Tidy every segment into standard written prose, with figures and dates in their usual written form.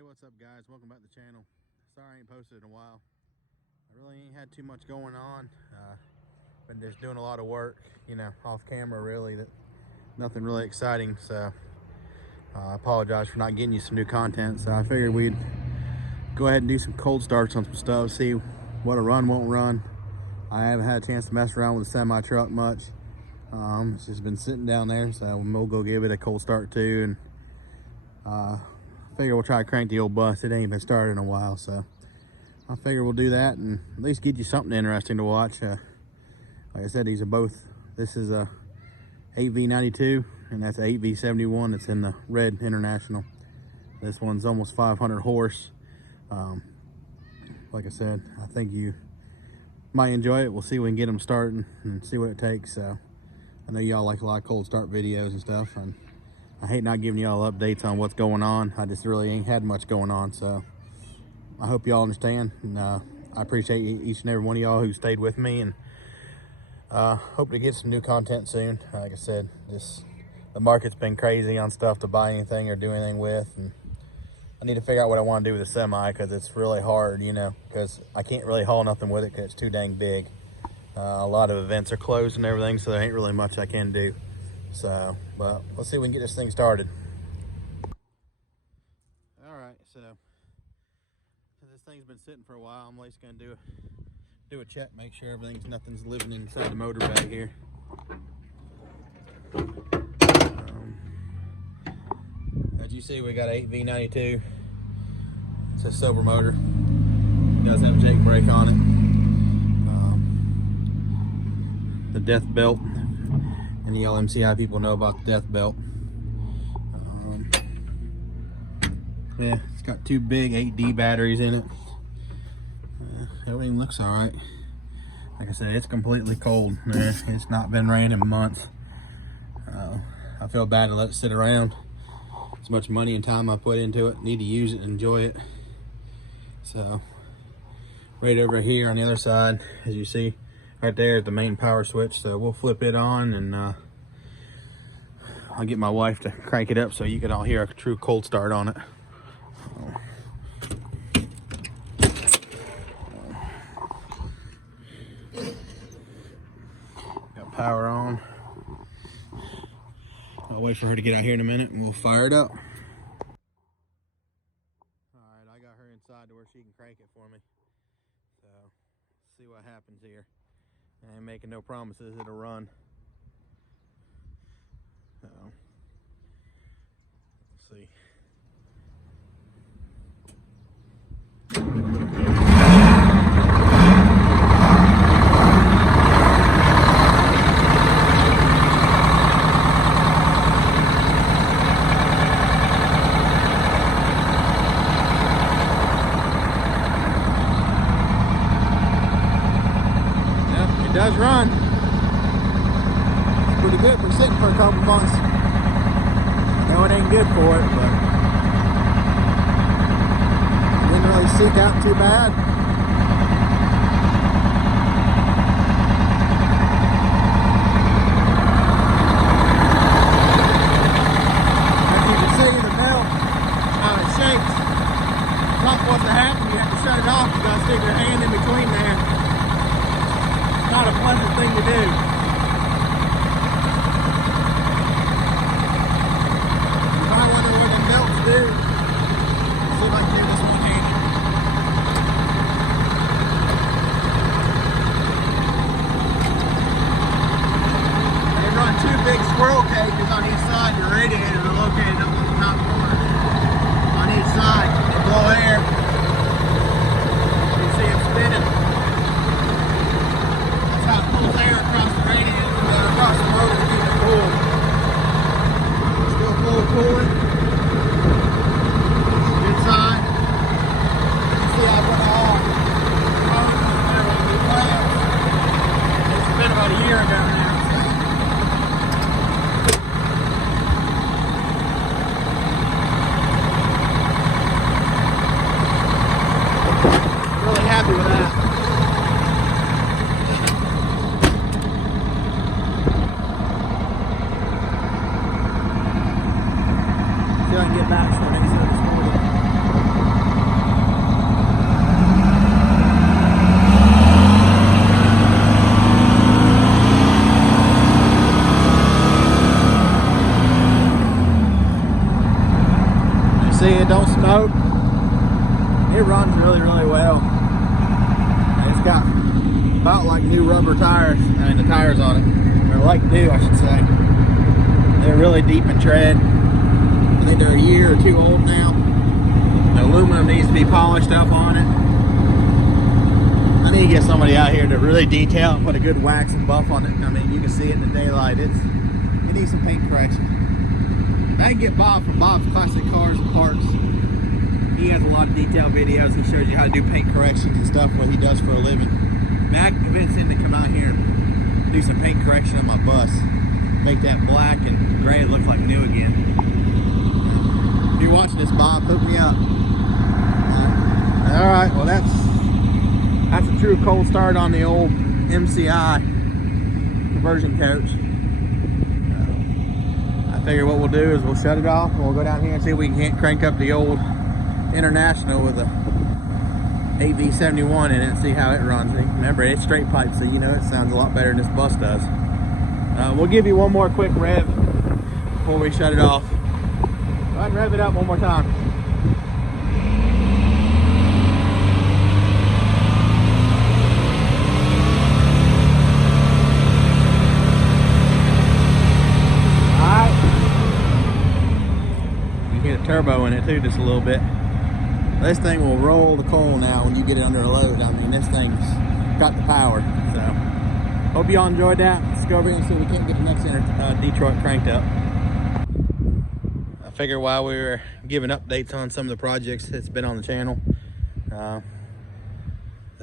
Hey, what's up guys? Welcome back to the channel. Sorry I ain't posted in a while. I really ain't had too much going on. Been just doing a lot of work, you know, off camera really. Nothing really exciting, so I apologize for not getting you some new content. So I figured we'd go ahead and do some cold starts on some stuff, see what'll run, won't run. I haven't had a chance to mess around with the semi truck much. It's just been sitting down there, so we'll go give it a cold start too. And figure we'll try to crank the old bus. It ain't been started in a while, so I figure we'll do that and at least get you something interesting to watch. Like I said, these are both, this is a 8V92 and that's a 8V71. It's in the red International. This one's almost 500 horse. Like I said, I think you might enjoy it. We'll see if we can get them starting and see what it takes. So I know y'all like a lot of cold start videos and stuff, and I hate not giving y'all updates on what's going on. I just really ain't had much going on, so I hope y'all understand. And I appreciate each and every one of y'all who stayed with me, and hope to get some new content soon. Like I said, just the market's been crazy on stuff to buy anything or do anything with, and I need to figure out what I want to do with the semi, because it's really hard, you know, because I can't really haul nothing with it because it's too dang big. A lot of events are closed and everything, so there ain't really much I can do. So, but let's see if we can get this thing started. All right, so this thing's been sitting for a while. I'm at least gonna do a check, make sure nothing's living inside the motor bag here. As you see, we got an 8V92. It's a silver motor. It does have a Jake brake on it. The death belt. And the LMCI people know about the death belt. Yeah, it's got two big 8D batteries in it. Everything looks all right. Like I said, it's completely cold. It's not been raining in months. I feel bad to let it sit around. As much money and time I put into it, need to use it and enjoy it. So, right over here on the other side, as you see, right there is the main power switch. So we'll flip it on, and I'll get my wife to crank it up so you can all hear a true cold start on it. Got power on. I'll wait for her to get out here in a minute and we'll fire it up. Alright, I got her inside to where she can crank it for me. So, see what happens here. I ain't making no promises it'll run. So, let's see. It does run. It's pretty good for sitting for a couple months. No, it ain't good for it, but didn't really seek out too bad. As you can see, the belt, how it shakes. If something was to happen, you have to shut it off. You gotta stick your hand in between there. Not a pleasant thing to do. You might wonder what the belts do. See if I can do this one handed. They run two big squirrel cages on each side. Your radiators are located up on the top corner. On each side, they blow air. You see it spinning. Pulls air across the radiator and across the motor to keep it cool. Still full cooling. Good side. You see I put all new clamps. It's been about a year ago now. Really happy with that. See if I can get back so I can see this morning. see it don't smoke. It runs really, really well. It's got about like new rubber tires. I mean, the tires on it, or like new, I should say. They're really deep in tread. I think they're a year or two old now. The aluminum needs to be polished up on it. I need to get somebody out here to really detail and put a good wax and buff on it. I mean, you can see it in the daylight. It needs some paint correction. I can get Bob from Bob's Classic Cars and Parts. He has a lot of detailed videos. He shows you how to do paint corrections and stuff, what he does for a living. I can convince him to come out here and do some paint correction on my bus. Make that black and gray look like new again. If you're watching this, Bob, hook me up. All right, well that's a true cold start on the old MCI conversion coach. I figure what we'll do is we'll shut it off and we'll go down here and see if we can't crank up the old International with a AV71 in it and see how it runs. Remember, it's straight pipe, so you know it sounds a lot better than this bus does. We'll give you one more quick rev before we shut it off. Go ahead and rev it up one more time. Alright. You get a turbo in it too, just a little bit. This thing will roll the coal now when you get it under a load. I mean, this thing's got the power. So, hope y'all enjoyed that. Let's go over here and see if we can't get the next Detroit cranked up. I figured while we were giving updates on some of the projects that's been on the channel, the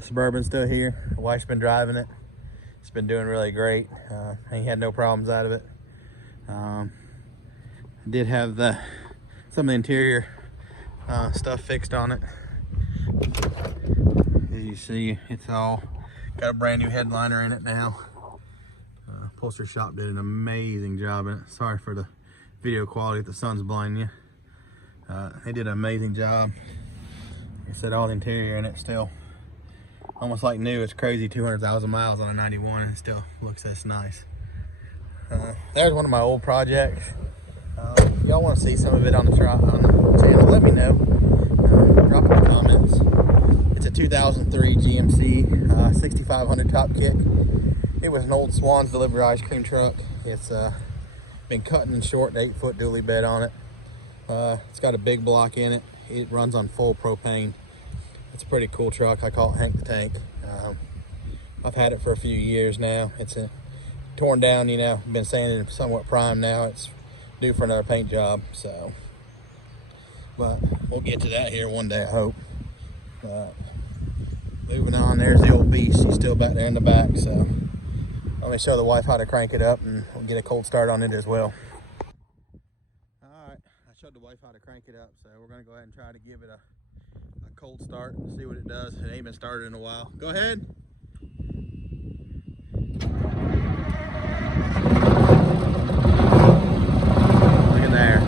Suburban's still here. The wife's been driving it. It's been doing really great. Ain't had no problems out of it. I did have some of the interior stuff fixed on it. As you see, it's all got a brand new headliner in it now. Upholstery shop did an amazing job in it. Sorry for the video quality if the sun's blinding you. They did an amazing job. Like I said, all the interior in it still almost like new. It's crazy, 200,000 miles on a 91 and it still looks this nice. There's one of my old projects. Y'all want to see some of it on the channel, let me know. Drop in the comments. It's a 2003 GMC 6500 top kick. It was an old Swan's delivery ice cream truck. It's been cutting and short, 8-foot dually bed on it. It's got a big block in it. It runs on full propane. It's a pretty cool truck. I call it Hank the Tank. I've had it for a few years now. It's torn down, you know, been sanded somewhat prime now. It's due for another paint job, so. But we'll get to that here one day, I hope. Moving on, there's the old beast. He's still back there in the back, so let me show the wife how to crank it up and we'll get a cold start on it as well. All right, I showed the wife how to crank it up, so we're gonna go ahead and try to give it a cold start and see what it does. It ain't been started in a while. Go ahead. Look at there.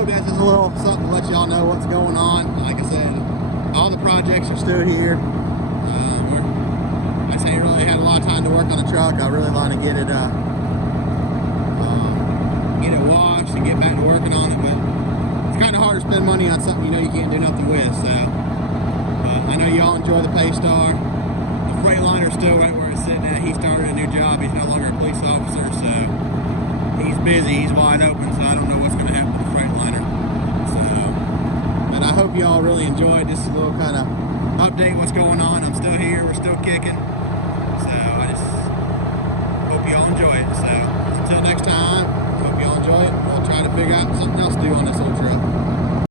hope that's just a little something to let y'all know what's going on. Like I said, all the projects are still here. I just ain't really had a lot of time to work on the truck. I really want to get it washed and get back to working on it, but it's kind of hard to spend money on something you know you can't do nothing with. So I know y'all enjoy the Paystar. The Freightliner still right where it's sitting at. He started a new job. He's no longer a police officer, so he's busy. He's wide open, so I don't know what's going to happen with the Freightliner. So, but I hope y'all really enjoyed this little kind of update what's going on. I'm still here. We're still kicking. So I just hope y'all enjoy it. So until next time, hope y'all enjoy it. We'll try to figure out something else